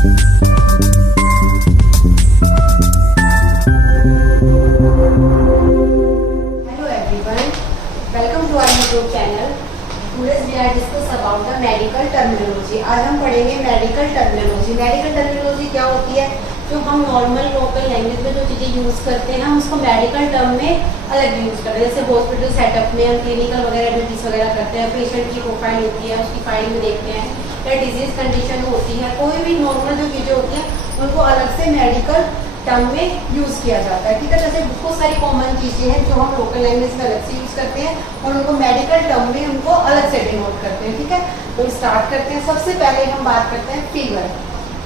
Welcome to our YouTube channel. Today we are discuss about the medical terminology. आज हम पढ़ेंगे medical terminology. Medical terminology क्या होती है? जो हम नॉर्मल लोकल लैंग्वेज में जो चीज़ें यूज़ करते हैं हम उसको मेडिकल टर्म में अलग यूज़ करते हैं। जैसे हॉस्पिटल सेटअप में हम क्लिनिकल वगैरह ड्यूटीज वगैरह करते हैं, पेशेंट की प्रोफाइल होती है उसकी फाइल में देखते हैं, या डिजीज कंडीशन होती है, कोई भी नॉर्मल जो चीज़ें होती हैं उनको अलग से मेडिकल टर्म में यूज किया जाता है। ठीक है, जैसे बहुत सारी कॉमन चीजें हैं जो हम लोकल लैंग्वेज में अलग से यूज करते हैं और उनको मेडिकल टर्म में उनको अलग से डिनोट करते हैं। ठीक है, तो स्टार्ट करते हैं। सबसे पहले हम बात करते हैं फीवर।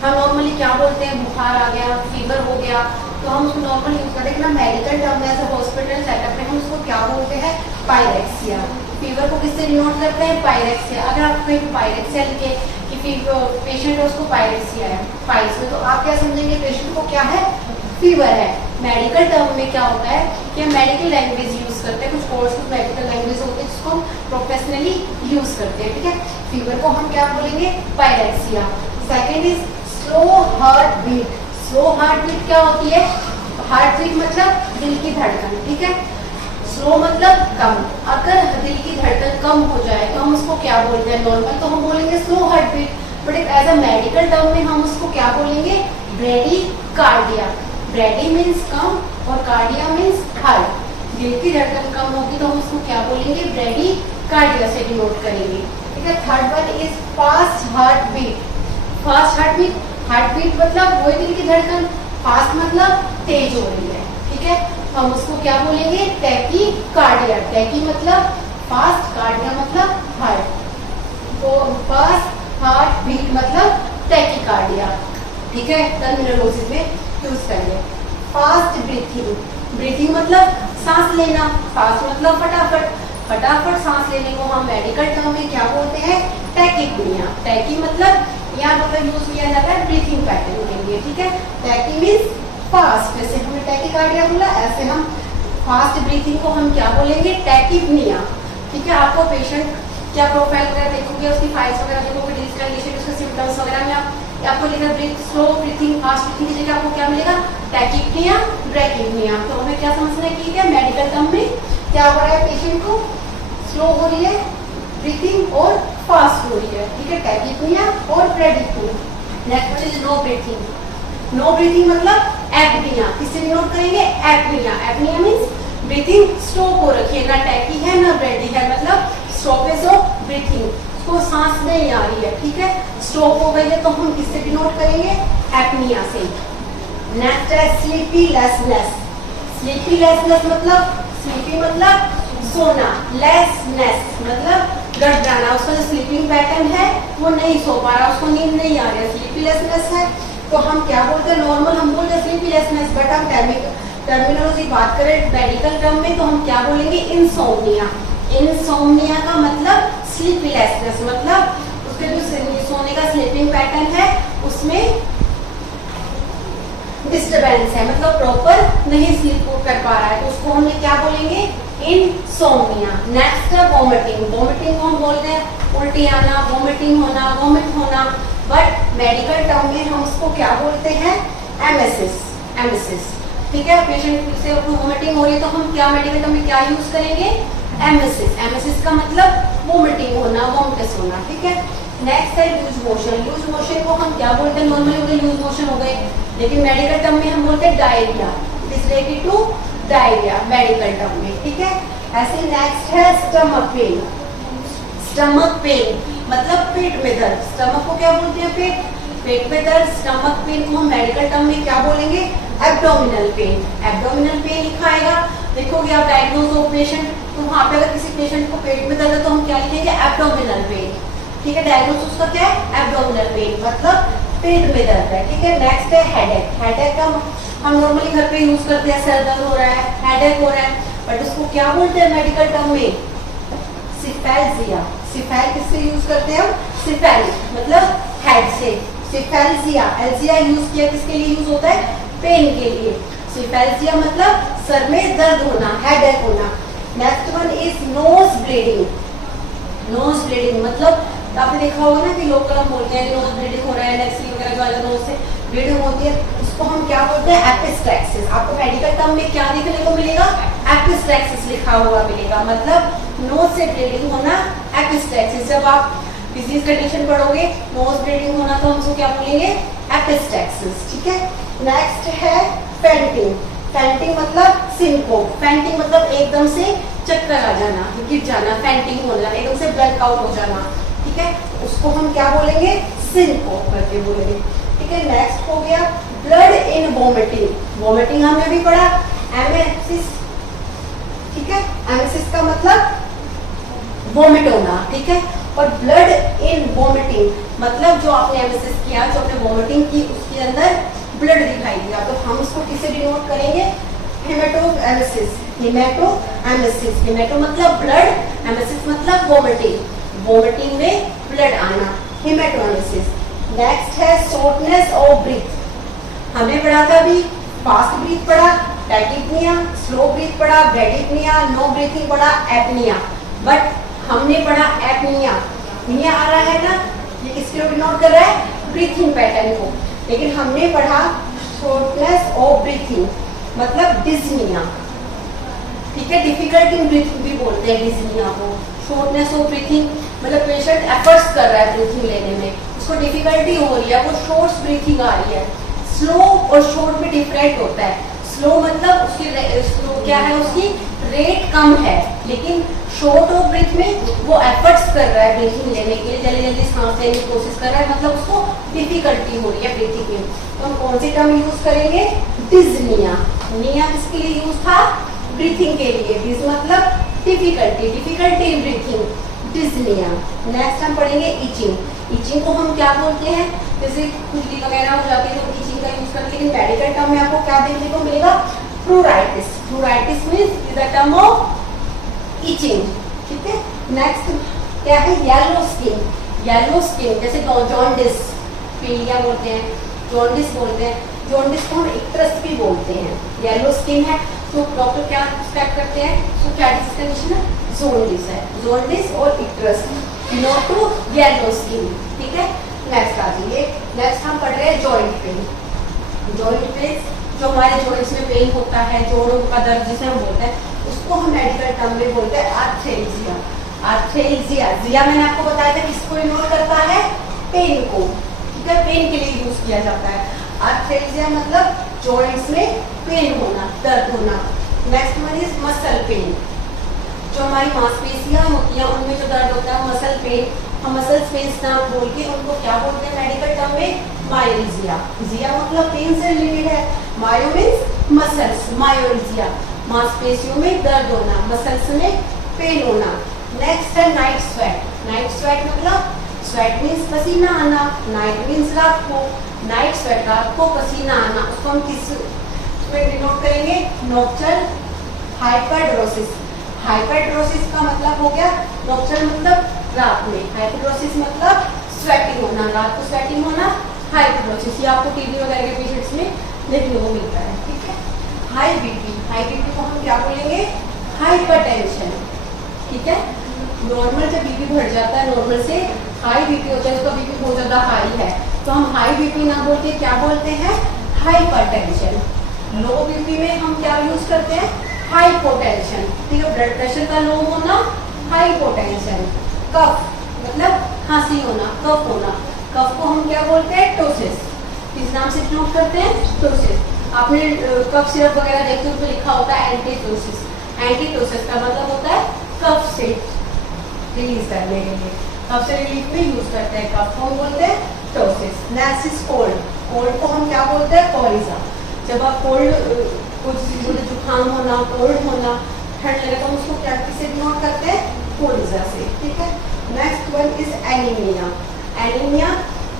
हम नॉर्मली क्या बोलते हैं? बुखार आ गया, फीवर हो गया, तो हम उसको नॉर्मली यूज करते हैं। लेकिन हॉस्पिटल टर्म में ऐसे हॉस्पिटल सेटअप में हम उसको क्या बोलते हैं? पायरेक्सिया। फीवर को किससे डिनोट करते हैं? पायरेक्सिया। अगर आपको एक पायरेक्सिया लिखे कि पेशेंट है उसको पायरेक्सिया है पाइल्स में, तो आप क्या समझेंगे? पेशेंट को क्या है? फीवर है। मेडिकल टर्म में क्या होता है कि हम मेडिकल लैंग्वेज यूज करते हैं, कुछ कोर्स मेडिकल लैंग्वेज होते हैं जिसको हम प्रोफेशनली यूज करते हैं। ठीक है, फीवर को हम क्या बोलेंगे? Pyrexia. Second is slow heart beat. Slow heart beat क्या होती है? हार्ट बीट मतलब दिल की धड़कन। ठीक है, स्लो मतलब कम। अगर दिल की धड़कन कम हो जाए तो हम उसको क्या बोलते हैं? नॉर्मल तो हम बोलेंगे slow heart beat, but as a medical term में हम उसको क्या बोलेंगे? ब्रेडीकार्डिया। ब्रेडी मीन्स कम और कार्डिया मीन्स हार्ट। दिल की धड़कन कम होगी तो हम उसको क्या बोलेंगे? ब्रेडीकार्डिया से डिनोट करेंगे। ठीक है, third one is fast heart beat. Fast heart beat, heart beat मतलब वही दिल की धड़कन, फास्ट मतलब तेज हो रही है। ठीक है, हम उसको क्या बोलेंगे? टैकीकार्डिया। टैकी मतलब फास्ट, कार्डिया मतलब हार्ट, तो फास्ट हार्ट बीट मतलब टैकीकार्डिया। ठीक है, टर्मिनोलॉजी में यूज करेंगे। Fast breathing. ब्रीथिंग मतलब सांस लेना, फास्ट मतलब फटाफट, फटाफट सांस लेने को हम मेडिकल टर्म में क्या बोलते हैं? टैकीपनिया। टैकी मतलब यहाँ मतलब यूज किया जाता है ब्रीथिंग पैटर्न के लिए। ठीक है, टैकी मीन्स फास्ट। जैसे हमने टैकीकार्डिया बोला, ऐसे हम फास्ट ब्रीथिंग को हम क्या बोलेंगे? टैकीपनिया। ठीक है, आपको पेशेंट क्या प्रोफाइल वगैरह देखोगे, उसकी फाइल्स वगैरह देखोगे, डिजीज कंडीशन, उसके सिम्टम्स वगैरह में आपको लिखा breath slow breathing, fast breathing की जगह आपको क्या मिलेगा? टैकीपनिया, ब्रैकीपनिया। तो हमें क्या समझना है कि क्या मेडिकल टर्म में क्या हो रहा है? पेशेंट को स्लो हो रही है ब्रीथिंग और फास्ट हो रही है। ठीक है, टैकीपनिया और bradypnoea. Next is no breathing. No breathing मतलब एपनिया। किससे डिनोट करेंगे? Apnoea. Apnoea means breathing stop हो रखी है, ना टैकी है ना ब्रेडी है, मतलब स्टॉपेज ऑफ ब्रीथिंग, को सांस नहीं आ रही है। ठीक है, स्टॉप हो गई है तो हम किससे डिनोट करेंगे? एपनिया से। नेक्स्ट है स्लीपीलेसनेस। स्लीपीलेसनेस मतलब स्लीपी मतलब सोना, लेसनेस मतलब गड़बड़ाना, उसका जो स्लीपिंग पैटर्न है वो नहीं सो पा रहा, उसको नींद नहीं आ रही है, स्लीपीलेसनेस है। तो हम क्या बोलते हैं? नॉर्मल हम बोलते हैं स्लीपीलेसनेस, बट हम टर्मिनोलॉजी बात करें मेडिकल टर्म में तो हम क्या बोलेंगे? इंसोम्निया। इंसोम्निया का मतलब स्लीपीलेसनेस, मतलब उसके जो सोने का स्लीपिंग पैटर्न है उसमें डिस्टरबेंस है, मतलब प्रॉपर नहीं स्लीप कर पा रहा है, तो उसको हम क्या बोलेंगे? इंसोम्निया। नेक्स्ट है वॉमिटिंग। वॉमिटिंग को हम बोलते हैं उल्टी आना, वॉमिटिंग होना, वॉमिट होना, बट मेडिकल टर्म में हम उसको क्या बोलते हैं? एमेसिस। एमेसिस। ठीक है, पेशेंट से वॉमिटिंग हो रही है तो हम क्या मेडिकल टर्म में क्या यूज करेंगे? एमेसिस। एमेसिस का मतलब वॉमिटिंग होना, वॉमिटिस होना। ठीक है, नेक्स्ट है लूज मोशन। लूज मोशन को हम क्या बोलते हैं? नॉर्मली हो गए लूज मोशन हो गए, लेकिन मेडिकल टर्म में हम बोलते हैं diarrhoea. It is related to diarrhoea medical term में। ठीक है, ऐसे नेक्स्ट है स्टमक पेन। स्टमक पेन मतलब पेट में दर्द। स्टमक को क्या बोलते हैं? पेट। पेट में दर्द, स्टमक पेन को हम मेडिकल टर्म में क्या बोलेंगे? Abdominal pain. एब्डोमिनल पेन लिखा आएगा, देखोगे आप डायग्नोज ऑफ पेशेंट, तो वहाँ पे अगर किसी पेशेंट को पेट में दर्द है तो हम क्या लिखेंगे? Abdominal pain. ठीक है, डायग्नोज उसका क्या है? एब्डोमिनल पेन मतलब पेट में दर्द है। ठीक है, नेक्स्ट है हेडेक। हेडेक का हम नॉर्मली घर पे यूज करते हैं, सर दर्द हो रहा है, हेडेक हो रहा है, बट उसको क्या बोलते हैं मेडिकल टर्म में? सिफेल्जिया। सिफेल किससे यूज करते हैं हम? सिफेल मतलब हेड से। सिफेल्जिया, एल्जिया यूज किया किसके लिए यूज होता है? पेन के लिए। सिफेल्जिया मतलब सर में दर्द होना, हेडेक होना। Next one is nose bleeding. Nose bleeding मतलब आपने देखा होगा ना कि लोग कलम बोलते हैं नोज ब्लीडिंग हो रहा है, नेक्सी वगैरह जो है, नोज से ब्लीडिंग होती है, उसको हम क्या बोलते हैं? एपिस्टैक्सिस। आपको मेडिकल टर्म में क्या देखने को मिलेगा? एपिस्टैक्सिस लिखा हुआ मिलेगा, मतलब नोज से ब्लीडिंग होना, एपिस्टैक्सिस। जब आप डिजीज कंडीशन पढ़ोगे, नोज ब्लीडिंग होना, तो हम उसको क्या बोलेंगे? एपिस्टैक्सिस। ठीक है। नेक्स्ट है फेंटिंग। फेंटिंग मतलब सिंकोप। फेंटिंग मतलब एकदम से चक्कर आ जाना, गिर जाना, फेंटिंग होना, एकदम से ब्लैक आउट हो जाना। ठीक है, उसको हम क्या बोलेंगे? सिंकोप करके बोलेंगे। ठीक है। नेक्स्ट हो गया ब्लड इन वोमिटिंग। वोमिटिंग हमने भी पढ़ा, एमेसिस। ठीक है, एमेसिस का मतलब वोमिट होना। ठीक है, और ब्लड इन वोमिटिंग मतलब जो आपने एमेसिस किया, जो आपने वोमिटिंग की, उसके अंदर ब्लड दिखाई दिया, तो हम इसको किसे डिनोट करेंगे? हेमेटोएमेसिस। हेमेटोएमेसिस। हेमेटो मतलब ब्लड, एमेसिस मतलब वोमिटिंग। वोमिटिंग में ब्लड आना, हेमेटोएमेसिस। नेक्स्ट है शॉर्टनेस ऑफ ब्रीथ। हमने पढ़ा था अभी, फास्ट ब्रीथ पढ़ा, टैकिपनिया, स्लो ब्रीथ पढ़ा, ब्रैडिपनिया, नो ब्रीथिंग पढ़ा, एपनिया। बट हमने पढ़ा एपनिया। एपनिया आ रहा है ना, ये किसके डिनोट कर रहा है? ब्रीथिंग पैटर्न को। लेकिन हमने पढ़ा शॉर्टनेस ऑफ ब्रीथिंग मतलब डिस्निया। ठीक है, डिफिकल्ट इन ब्रीथिंग भी बोलते हैं डिस्निया को। शॉर्टनेस ऑफ ब्रीथिंग मतलब पेशेंट एफर्ट्स कर रहा है ब्रीथिंग लेने में, उसको डिफिकल्टी हो रही है, वो शॉर्ट ब्रीथिंग आ रही है। स्लो और शॉर्ट में डिफरेंट होता है। स्लो मतलब उसकी स्लो क्या है? उसकी रेट कम है, लेकिन शॉर्ट ऑफ ब्रीथ में वो एफर्ट्स कर रहा है ब्रीथिंग लेने के लिए, जल्दी जल्दी सांस लेने की कोशिश कर रहा है, मतलब उसको डिफिकल्टी हो रही है ब्रीथिंग में। तो हम कौन सी टर्म यूज करेंगे? डिस्निया। निया किसके लिए यूज था? ब्रीथिंग के लिए। डिस मतलब difficulty, difficulty in breathing, dyspnoea. Next हम पढ़ेंगे इचिंग। इचिंग को हम क्या बोलते हैं? जैसे खुजली वगैरह हो जाती है तो इचिंग का यूज करते हैं, लेकिन मेडिकल टर्म में आपको क्या देखने को मिलेगा? Pruritus. Pruritus means is the term of itching. ठीक है। नेक्स्ट क्या है? Yellow skin. येलो स्किन जैसे जॉन्डिस, पीलिया बोलते हैं, जॉन्डिस बोलते हैं। जॉन्डिस को हम इक्ट्रस भी बोलते हैं। येलो स्किन है तो डॉक्टर क्या एक्सपेक्ट करते हैं? तो क्या डिजीज कंडीशन है? जॉन्डिस है। जॉन्डिस और इक्ट्रस, नॉट टू येलो स्किन। ठीक है। नेक्स्ट आ जाइए। नेक्स्ट हम पढ़ रहे हैं जॉइंट पेन। जॉइंट पेन जो हमारे जॉइंट्स में पेन होता है, जोड़ों का दर्द जिसे हम बोलते हैं, उसको हम मेडिकल टर्म में बोलते हैं आर्थेल्जिया। आर्थेल्जिया। जिया मैंने आपको बताया था किसको इग्नोर करता है? पेन को। ठीक है, पेन के लिए यूज किया जाता है। आर्थेल्जिया मतलब जॉइंट्स में पेन होना, दर्द होना। Next one is muscle pain. जो हमारी मांसपेशियां होती हैं उनमें जो दर्द होता है मसल पेन, हम मसल पेन नाम बोल के उनको क्या बोलते हैं मेडिकल टर्म में? मायोल्जिया। जिया मतलब पेन से रिलेटेड है, मायो मीन्स मसल्स, मायोल्जिया मांसपेशियों में दर्द होना, मसल्स में पेन होना। नेक्स्ट है नाइट स्वेट। नाइट स्वेट मतलब स्वेट मीन्स पसीना आना, नाइट मीन्स रात को, नाइट स्वेट रात को पसीना आना। उसको हम किस में डिनोट करेंगे? नॉक्टर्नल हाइपरड्रोसिस। हाइपरड्रोसिस का मतलब हो गया, नॉक्टर्नल मतलब रात में, हाइपरड्रोसिस मतलब स्वेटिंग होना, रात को स्वेटिंग होना, हाइपरड्रोसिस। ये आपको टीबी वगैरह के पेशेंट्स में देखने को मिलता है। ठीक है। High BP. हाई बीपी को हम क्या बोलेंगे? हाइपरटेंशन। ठीक है। नॉर्मल जब बीपी बढ़ जाता है, नॉर्मल से हाई बीपी होता है, उसका बीपी बहुत ज्यादा हाई है, तो हम हाई बीपी ना बोल के क्या बोलते हैं? हाइपरटेंशन। लो बीपी में हम क्या यूज करते हैं? हाइपोटेंशन। ठीक है, ब्लड प्रेशर का लो होना, हाइपोटेंशन। कफ मतलब खांसी होना, कफ होना, कफ को हम क्या बोलते हैं? टोसिस। किस नाम से डिनोट करते हैं? टोसिस। आपने कफ सिरप वगैरह देखते हो तो लिखा होता है एंटीटोसिस। एंटीटोसिस का मतलब होता है कफ से रिलीज करने के लिए, कफ से रिलीफ में यूज करते हैं, कफ को बोलते हैं ptosis. Next is cold. Cold को हम क्या बोलते हैं? कोलिजा। जब आप कोल्ड कुछ जुकाम होना, कोल्ड होना, ठंड लगे तो उसको क्या किससे डिनोट करते हैं? कोलिजा से। ठीक है। Next one is anaemia. Anaemia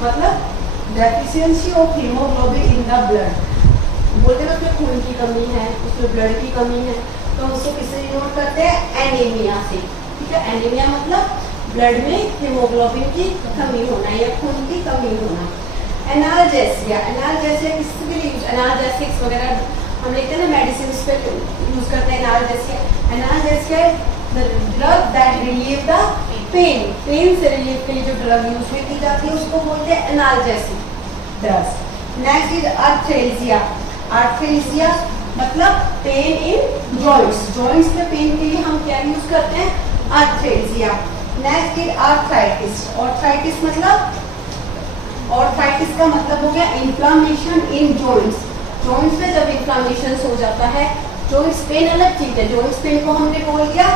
मतलब deficiency of haemoglobin in the blood. बोलते हैं उसमें खून की कमी है, उसमें ब्लड की कमी है, तो उसको किससे डिनोट करते हैं? एनीमिया से। ठीक है। एनीमिया मतलब ब्लड में हीमोग्लोबिन की कमी होना या खून की कमी होना। एनाल्जेसिया। एनाल्जेसिया किसके लिए यूज? एनाल्जेसिक्स वगैरह हम लेते हैं ना, मेडिसिन पे यूज करते हैं analgesia. Analgesia the drug that relieve the pain. Pain से रिलीफ के लिए जो ड्रग यूज में की जाती है उसको बोलते हैं analgesic. Dust. Next is arthralgia. Arthralgia मतलब पेन इन जॉइंट्स, जॉइंट्स में पेन के लिए हम क्या यूज करते हैं, arthralgia. Next is arthritis. Arthritis मतलब, आर्थराइटिस का मतलब हो गया इन्फ्लामेशन इन जॉइंट्स। जॉइंट्स में जब इन्फ्लामेशन हो जाता है, जॉइंट्स पेन अलग चीज है, जॉइंट्स पेन को हमने बोल दिया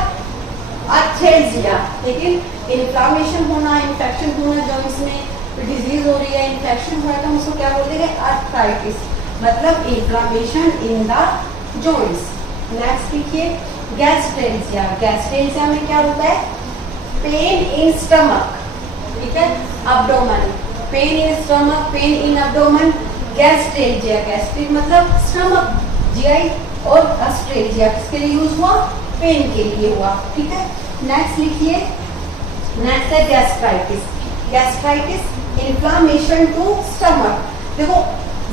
आर्थ्रेल्जिया, लेकिन इन्फ्लामेशन होना, इन्फेक्शन होना जॉइंट्स में, डिजीज हो रही है, इन्फेक्शन हुआ है, तो हम उसको क्या बोलते हैं, आर्थराइटिस, मतलब inflammation in the joints. Next देखिए गैस्ट्रेल्जिया। गैस्ट्रेल्जिया में क्या होता है, पेन इन स्टमक, ठीक है, abdomen, pain in stomach, pain in abdomen, gastralgia. Gastric मतलब स्टमक, जीआई, और ऑस्ट्रेल्जिया किसके लिए यूज हुआ, पेन के लिए हुआ, ठीक है। नेक्स्ट लिखिए, नेक्स्ट है gastritis. Gastritis inflammation to stomach. देखो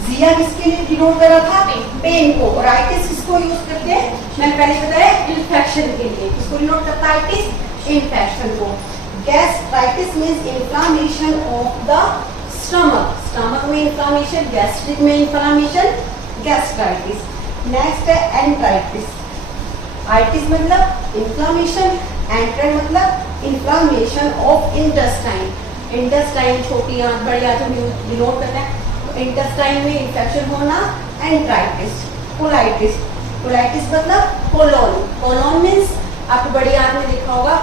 जिया किसके लिए डिनोट करा था, पेन को, और आइटिस किसको यूज करते हैं, मैंने पहले बताया इन्फेक्शन के लिए, किसको डिनोट करता है, आइटिस, इन्फेक्शन को। Gastritis means inflammation of the stomach, stomach में इन्फ्लामेशन, गैस्ट्रिक में इन्फ्लामेशन, गैस्ट्राइटिस। नेक्स्ट है एंट्राइटिस। आइटिस मतलब इन्फ्लामेशन, एंटर मतलब इन्फ्लामेशन ऑफ इंटेस्टाइन। इंटेस्टाइन छोटी आंत बड़ी आंत डिनोट करता है, इंटेस्टाइन में इंफेक्शन होना, एंट्राइटिस। कोलाइटिस। कोलाइटिस मतलब कोलोन। कोलोन मींस आपको बड़ी आंत में देखा होगा,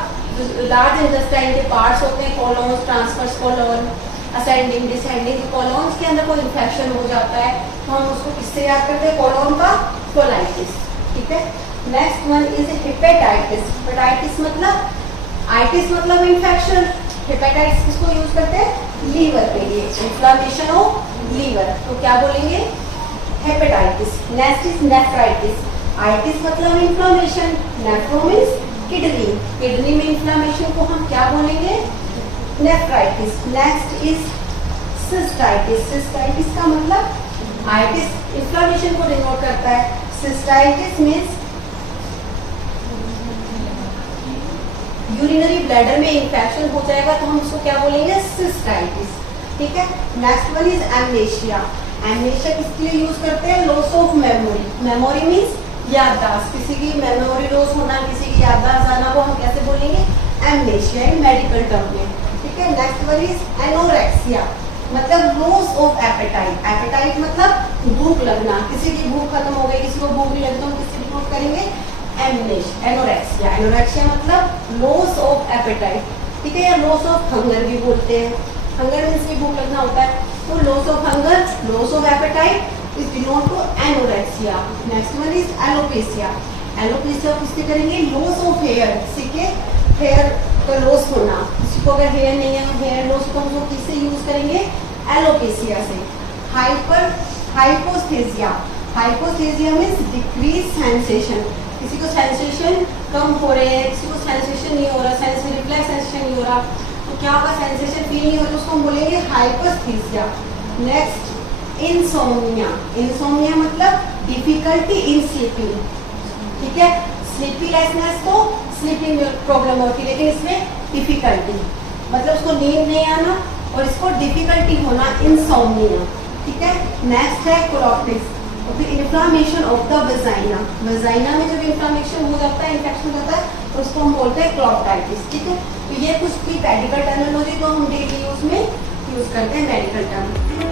लार्ज इंटेस्टाइन के पार्ट्स होते हैं, colon, transverse colon, ascending, descending. Colons के अंदर कोई इंफेक्शन हो जाता है तो हम उसको किससे याद करते हैं, कोलोन का, कोलाइटिस, ठीक है। Next one is hepatitis. Hepatitis मतलब, आइटिस मतलब इंफेक्शन, हेपेटाइटिस किसको यूज करते हैं, लीवर के लिए, इन्फ्लामेशन ऑफ लीवर, तो क्या बोलेंगे, hepatitis. Next is nephritis. Itis मतलब inflammation, nephro means kidney, kidney में इन्फ्लामेशन को हम क्या बोलेंगे, nephritis. Next is cystitis. Cystitis का मतलब, आइटिस इन्फ्लामेशन को डिनोट करता है, सिस्टाइटिस मींस यूरिनरी ब्लैडर में इंफेक्शन हो जाएगा तो हम उसको क्या बोलेंगे, सिस्टाइटिस, ठीक है। Next one is amnesia. Amnesia किसके लिए यूज करते हैं, loss of memory. Memory means याददाश्त, किसी की मेमोरी लॉस होना, किसी की याददाश्त जाना को हम कैसे बोलेंगे, एमनेशिया इन मेडिकल टर्म में, ठीक है। नेक्स्ट वन इज एनोरेक्सिया, मतलब लॉस ऑफ एपेटाइट। एपेटाइट मतलब भूख लगना, किसी की भूख खत्म हो गई, किसी को भूख नहीं लगती, हम किससे रिपोर्ट करेंगे, एनोरेक्सिया। एनोरेक्सिया मतलब लॉस ऑफ एपेटाइट, ठीक है, या लॉस ऑफ हंगर भी बोलते हैं, हंगर मींस भी भूख लगना होता है, तो loss of hunger, loss of appetite is denote to anorexia. Next one is alopecia. Alopecia किससे करेंगे, लॉस ऑफ हेयर, किसी के हेयर का लॉस होना, किसी को अगर हेयर नहीं है, हेयर लॉस को हम किससे यूज करेंगे, एलोपेशिया से। हाइपोस्थेसिया। हाइपोस्थेसिया मींस डिक्रीज सेंसेशन, किसी को सेंसेशन कम हो रहे हैं, किसी को सेंसेशन नहीं हो रहा, सेंसरी रिफ्लेक्स सेंसेशन नहीं हो रहा, तो क्या होगा, सेंसेशन फील नहीं हो रहा, उसको हम बोलेंगे हाइपोस्थेसिया। Next insomnia. इंसोम्निया मतलब डिफिकल्टी इन स्लीपिंग, ठीक है, स्लीपीलेसनेस तो स्लीपिंग प्रॉब्लम होती है, लेकिन इसमें डिफिकल्टी मतलब उसको नींद नहीं आना और इसको डिफिकल्टी होना, इंसोम्निया, ठीक है। नेक्स्ट है कोलाप्टिस, तो फिर inflammation of the vagina. Vagina में जब इन्फ्लामेशन हो जाता है, इन्फेक्शन हो जाता है, तो उसको हम बोलते हैं क्लॉप्टाइटिस, ठीक है। तो ये कुछ भी मेडिकल टर्मिनोलॉजी तो हम डेली यूज में यूज करते हैं मेडिकल टर्म।